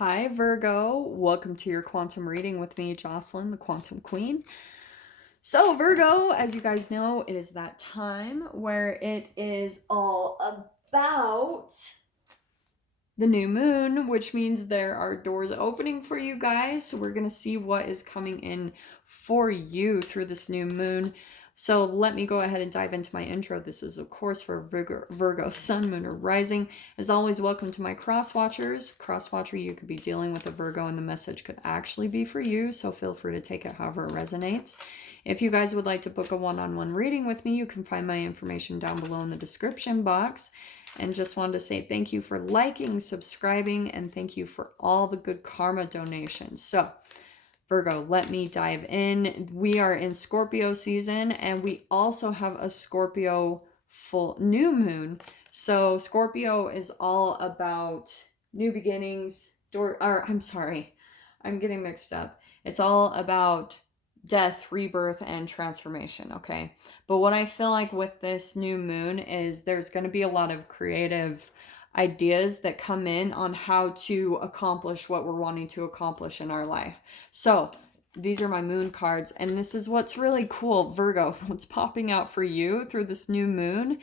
Hi, Virgo. Welcome to your quantum reading with me, Jocelyn, the Quantum Queen. So, Virgo, as you guys know, it is that time where it is all about the new moon, which means there are doors opening for you guys. So, we're going to see what is coming in for you through this new moon. So let me go ahead and dive into my intro. This is, of course, for Virgo Sun, Moon, or Rising. As always, welcome to my cross watchers. Cross watcher, you could be dealing with a Virgo, and the message could actually be for you. So feel free to take it however it resonates. If you guys would like to book a one-on-one reading with me, you can find my information down below in the description box. And just wanted to say thank you for liking, subscribing, and thank you for all the good karma donations. So Virgo, let me dive in. We are in Scorpio season, and we also have a Scorpio full new moon. So Scorpio is all about new beginnings, I'm getting mixed up. It's all about death, rebirth, and transformation, okay? But what I feel like with this new moon is there's going to be a lot of creative ideas that come in on how to accomplish what we're wanting to accomplish in our life. So these are my moon cards, and this is what's really cool, Virgo. What's popping out for you through this new moon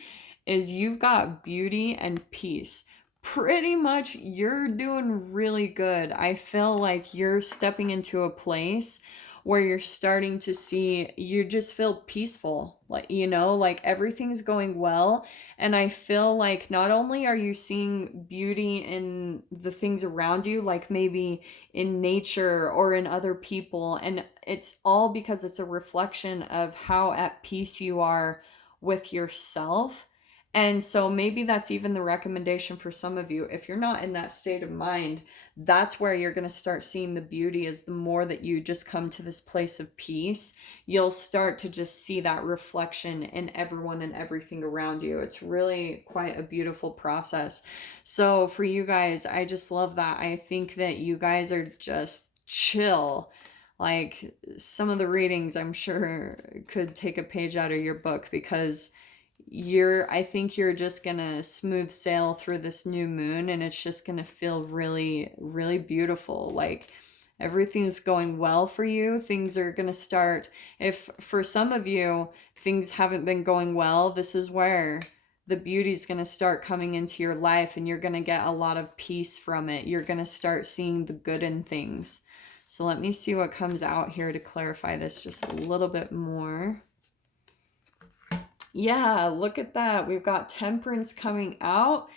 is you've got beauty and peace. Pretty much you're doing really good. I feel like you're stepping into a place where you're starting to see, you just feel peaceful, like everything's going well. And I feel like not only are you seeing beauty in the things around you, like maybe in nature or in other people, and it's all because it's a reflection of how at peace you are with yourself. And so maybe that's even the recommendation for some of you. If you're not in that state of mind, that's where you're going to start seeing the beauty. Is the more that you just come to this place of peace, you'll start to just see that reflection in everyone and everything around you. It's really quite a beautiful process. So for you guys, I just love that. I think that you guys are just chill. Like some of the readings, I'm sure, could take a page out of your book, because I think you're just gonna smooth sail through this new moon, and it's just gonna feel really, really beautiful. Like everything's going well for you. Things are gonna start, if for some of you things haven't been going well, this is where the beauty's gonna start coming into your life, and you're gonna get a lot of peace from it. You're gonna start seeing the good in things. So let me see what comes out here to clarify this just a little bit more. Yeah, look at that. We've got temperance coming out,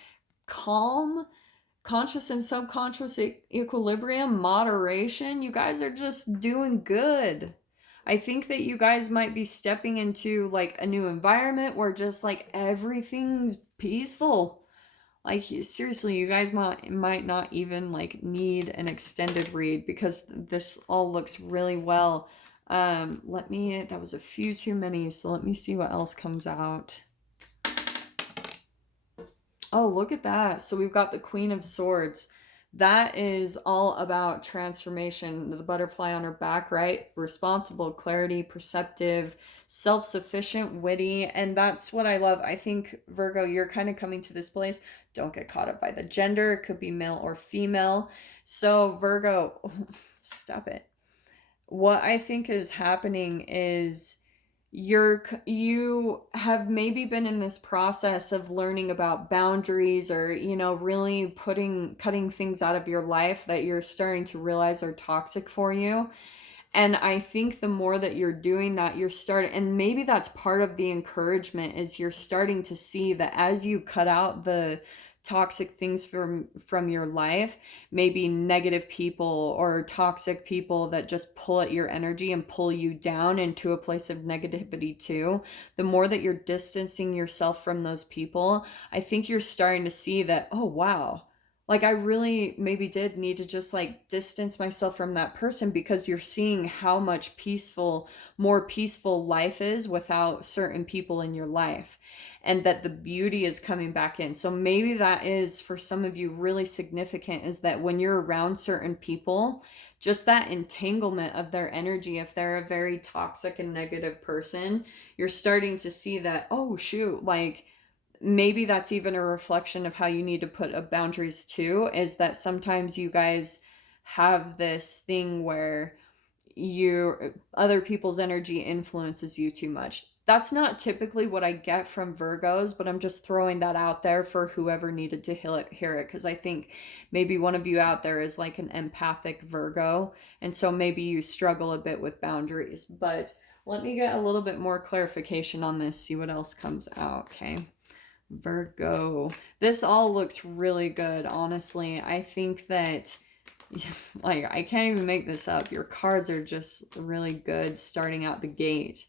calm, conscious and subconscious equilibrium, moderation. You guys are just doing good. I think that you guys might be stepping into like a new environment where just like everything's peaceful. Like seriously, you guys might not even like need an extended read, because this all looks really well. That was a few too many, so let me see what else comes out. Oh, look at that. So we've got the Queen of Swords. That is all about transformation. The butterfly on her back, right? Responsible, clarity, perceptive, self-sufficient, witty. And that's what I love. I think, Virgo, you're kind of coming to this place. Don't get caught up by the gender. It could be male or female. So Virgo, stop it. What I think is happening is you have maybe been in this process of learning about boundaries, or really cutting things out of your life that you're starting to realize are toxic for you. And I think the more that you're doing that, and maybe that's part of the encouragement, is you're starting to see that as you cut out the toxic things from your life, maybe negative people or toxic people that just pull at your energy and pull you down into a place of negativity too, the more that you're distancing yourself from those people, I think you're starting to see that, oh wow, like I really maybe did need to just like distance myself from that person, because you're seeing how much more peaceful life is without certain people in your life, and that the beauty is coming back in. So maybe that is for some of you really significant, is that when you're around certain people, just that entanglement of their energy, if they're a very toxic and negative person, you're starting to see that, oh shoot, like maybe that's even a reflection of how you need to put up boundaries too, is that sometimes you guys have this thing where other people's energy influences you too much. That's not typically what I get from Virgos, but I'm just throwing that out there for whoever needed to hear it, because I think maybe one of you out there is like an empathic Virgo, and so maybe you struggle a bit with boundaries. But let me get a little bit more clarification on this, see what else comes out. Okay, Virgo. This all looks really good, honestly. I think that, like, I can't even make this up. Your cards are just really good starting out the gate.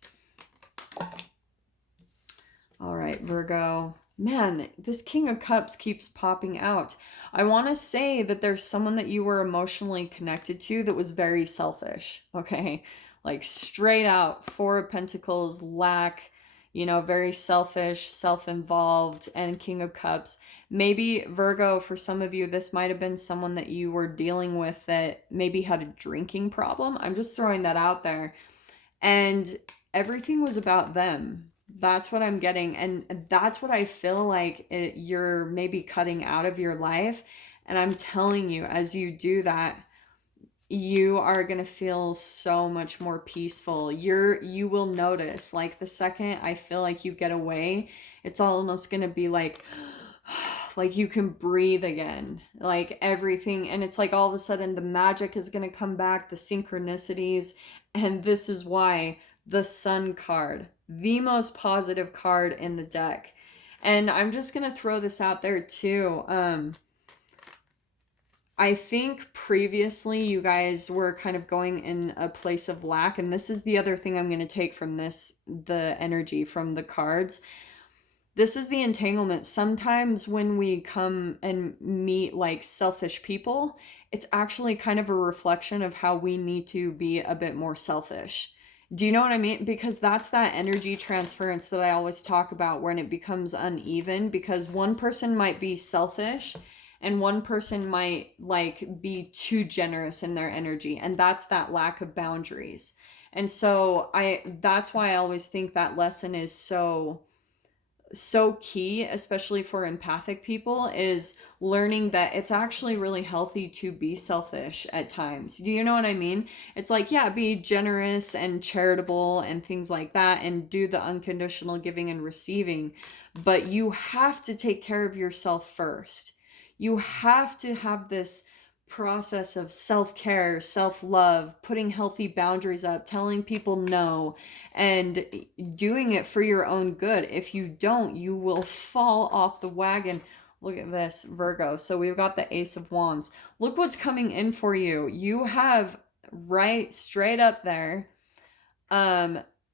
All right, Virgo. Man, this King of Cups keeps popping out. I want to say that there's someone that you were emotionally connected to that was very selfish, okay? Like, straight out, Four of Pentacles, lack, you know, very selfish, self-involved, and King of Cups. Maybe, Virgo, for some of you, this might have been someone that you were dealing with that maybe had a drinking problem. I'm just throwing that out there. And everything was about them. That's what I'm getting. And that's what I feel like you're maybe cutting out of your life. And I'm telling you, as you do that, you are going to feel so much more peaceful. You will notice, like, the second I feel like you get away, it's almost going to be like you can breathe again, like everything. And it's like all of a sudden the magic is going to come back, the synchronicities. And this is why the Sun card, the most positive card in the deck. And I'm just going to throw this out there too. I think previously you guys were kind of going in a place of lack. And this is the other thing I'm going to take from this, the energy from the cards. This is the entanglement. Sometimes when we come and meet like selfish people, it's actually kind of a reflection of how we need to be a bit more selfish. Do you know what I mean? Because that's that energy transference that I always talk about when it becomes uneven, because one person might be selfish and one person might like be too generous in their energy, and that's that lack of boundaries. And so that's why I always think that lesson is so key, especially for empathic people, is learning that it's actually really healthy to be selfish at times. Do you know what I mean? It's like, yeah, be generous and charitable and things like that, and do the unconditional giving and receiving, but you have to take care of yourself first. You have to have this process of self-care, self-love, putting healthy boundaries up, telling people no, and doing it for your own good. If you don't, you will fall off the wagon. Look at this, Virgo. So we've got the Ace of Wands. Look what's coming in for you. You have right straight up there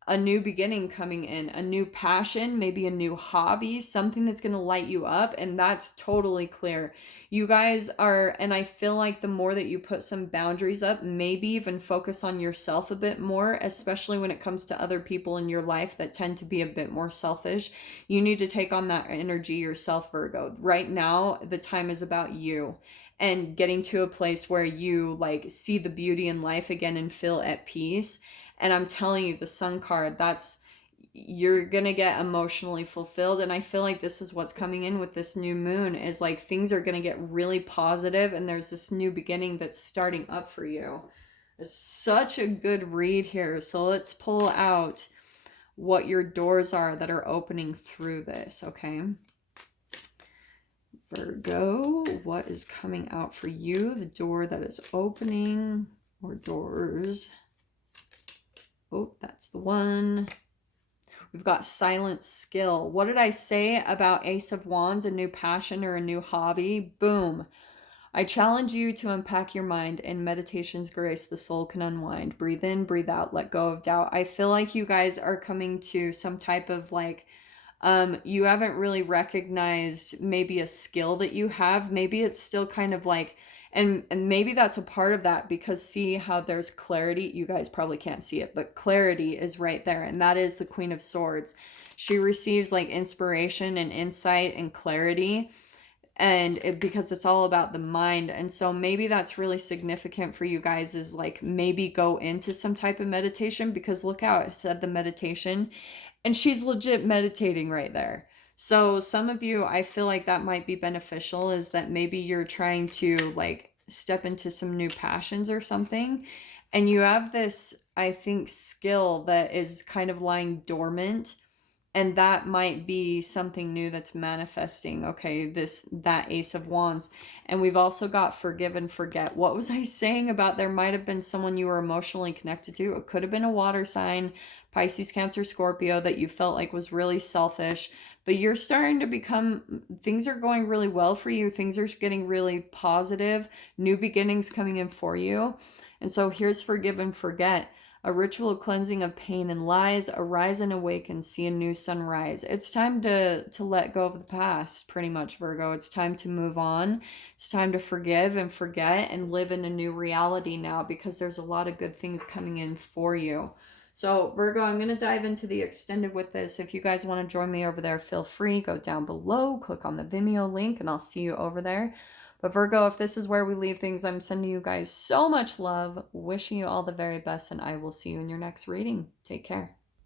a new beginning coming in, a new passion, maybe a new hobby, something that's going to light you up. And that's totally clear. You guys are, and I feel like the more that you put some boundaries up, maybe even focus on yourself a bit more, especially when it comes to other people in your life that tend to be a bit more selfish. You need to take on that energy yourself, Virgo. Right now, the time is about you and getting to a place where you like see the beauty in life again and feel at peace. And I'm telling you, the Sun card, you're gonna get emotionally fulfilled. And I feel like this is what's coming in with this new moon, is like things are gonna get really positive, and there's this new beginning that's starting up for you. It's such a good read here. So let's pull out what your doors are that are opening through this, okay? Virgo, what is coming out for you? The door that is opening, or doors. Oh, that's the one. We've got silent skill. What did I say about Ace of Wands, a new passion or a new hobby? Boom. I challenge you to unpack your mind. In meditation's grace, the soul can unwind. Breathe in, breathe out, let go of doubt. I feel like you guys are coming to some type of like, you haven't really recognized maybe a skill that you have. Maybe it's still kind of like, and maybe that's a part of that, because see how there's clarity. You guys probably can't see it, but clarity is right there. And that is the Queen of Swords. She receives like inspiration and insight and clarity, and because it's all about the mind. And so maybe that's really significant for you guys, is like maybe go into some type of meditation, because look how it said the meditation, and she's legit meditating right there. So some of you, I feel like that might be beneficial, is that maybe you're trying to like step into some new passions or something. And you have this, I think, skill that is kind of lying dormant, and that might be something new that's manifesting. Okay, that Ace of Wands. And we've also got forgive and forget. What was I saying about there might have been someone you were emotionally connected to? It could have been a water sign, Pisces, Cancer, Scorpio, that you felt like was really selfish. But you're starting to become, things are going really well for you. Things are getting really positive, new beginnings coming in for you. And so here's forgive and forget. A ritual cleansing of pain and lies. Arise and awaken, see a new sunrise. It's time to let go of the past, pretty much, Virgo. It's time to move on. It's time to forgive and forget and live in a new reality now, because there's a lot of good things coming in for you. So Virgo, I'm going to dive into the extended with this. If you guys want to join me over there, feel free. Go down below, click on the Vimeo link, and I'll see you over there. But Virgo, if this is where we leave things, I'm sending you guys so much love, wishing you all the very best, and I will see you in your next reading. Take care.